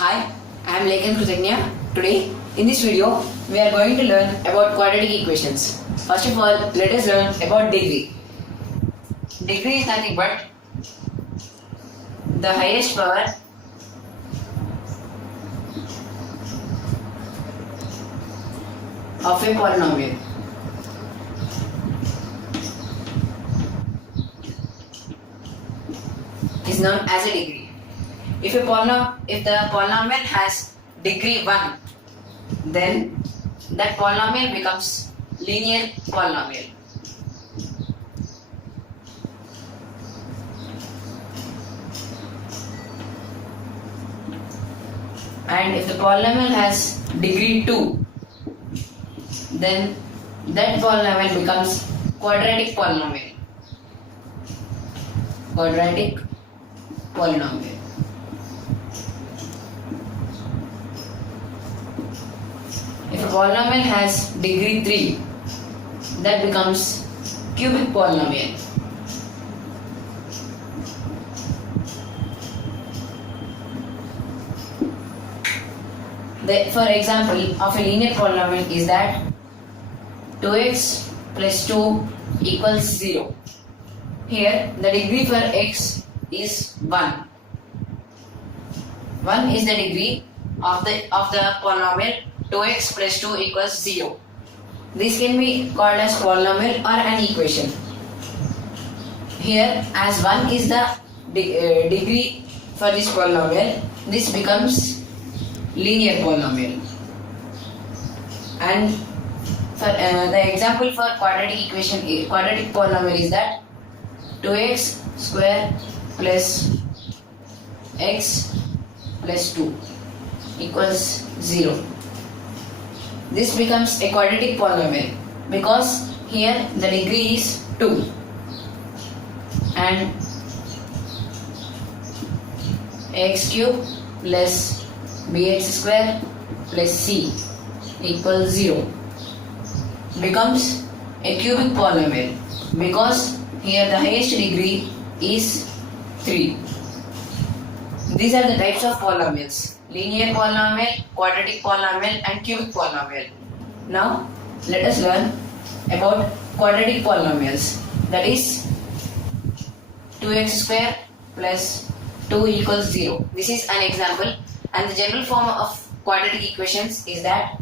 Hi, I am Today, in this video, we are going to learn about quadratic equations. First of all, let us learn about degree. Degree is nothing but the highest power of a polynomial. Is known as a degree. If the polynomial has degree 1, then that polynomial becomes linear polynomial. And if the polynomial has degree 2, then that polynomial becomes quadratic polynomial. Quadratic polynomial. If a polynomial has degree 3, that becomes cubic polynomial. For example of a linear polynomial is that 2x plus 2 equals 0. Here the degree for x is 1. 1 is the degree of the polynomial 2x plus 2 equals 0. This can be called as polynomial or an equation. Here, as 1 is the degree for this polynomial, this becomes linear polynomial. And for the example for quadratic polynomial is that 2x square plus x plus 2 equals 0. This becomes a quadratic polynomial because here the degree is 2 and x cube plus bx square plus c equals 0 becomes a cubic polynomial because here the highest degree is 3. These are the types of polynomials: linear polynomial, quadratic polynomial and cubic polynomial. Now let us learn about quadratic polynomials, that is 2x square plus 2 equals 0. This is an example, and the general form of quadratic equation is that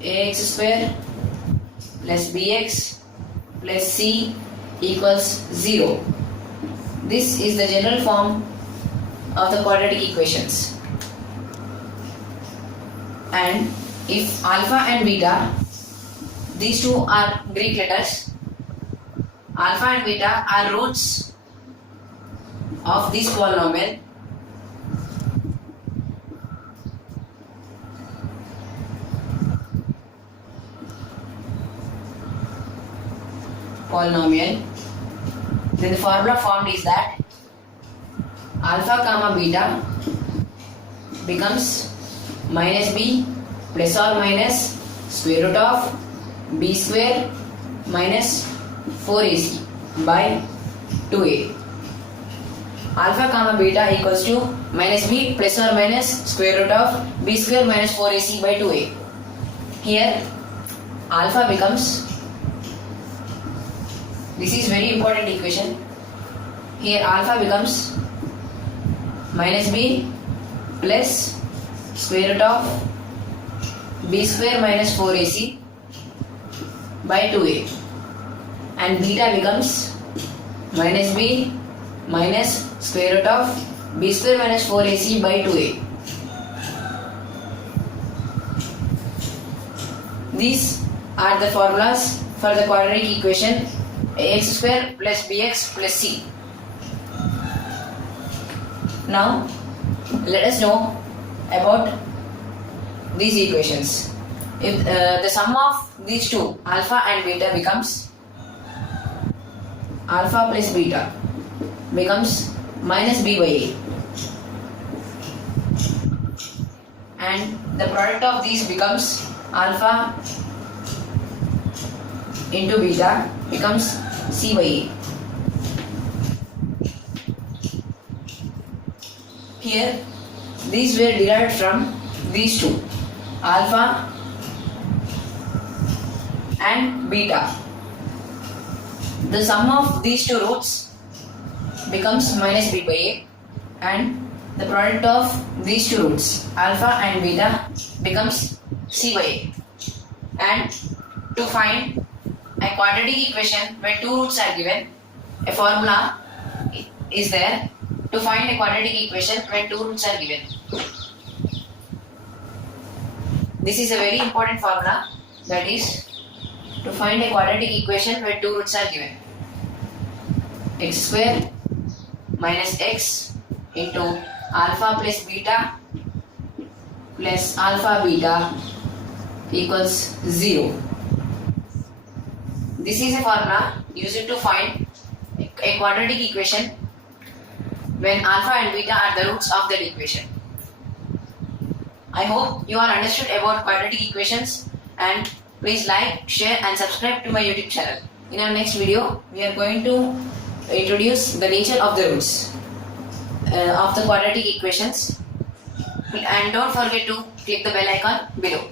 ax square plus bx plus c equals 0. This is the general form of the quadratic equations. And if alpha and beta, these two are Greek letters, alpha and beta are roots of this polynomial, then the formula formed is that alpha comma beta becomes minus b plus or minus square root of b square minus 4ac by 2a. Alpha comma beta equals to minus b plus or minus square root of b square minus 4ac by 2a. Here alpha becomes, this is very important equation. Here alpha becomes minus b plus square root of b square minus 4ac by 2a, and beta becomes minus b minus square root of b square minus 4ac by 2a. These are the formulas for the quadratic equation ax square plus bx plus c. Now let us know about these equations. If the sum of these two, alpha and beta, becomes alpha plus beta becomes minus b by a, and the product of these becomes alpha into beta becomes C by A. Here, these were derived from these two, alpha and beta. The sum of these two roots becomes minus b by a, and the product of these two roots, alpha and beta, becomes c by a. And to find a quadratic equation where two roots are given, a formula is there to find a quadratic equation when two roots are given. This is a very important formula, that is to find a quadratic equation where two roots are given. X square minus x into alpha plus beta plus alpha beta equals 0. This is a formula used to find a quadratic equation when alpha and beta are the roots of that equation. I hope you are understood about quadratic equations, and please like, share and subscribe to my YouTube channel. In our next video, we are going to introduce the nature of the roots of the quadratic equations, and don't forget to click the bell icon below.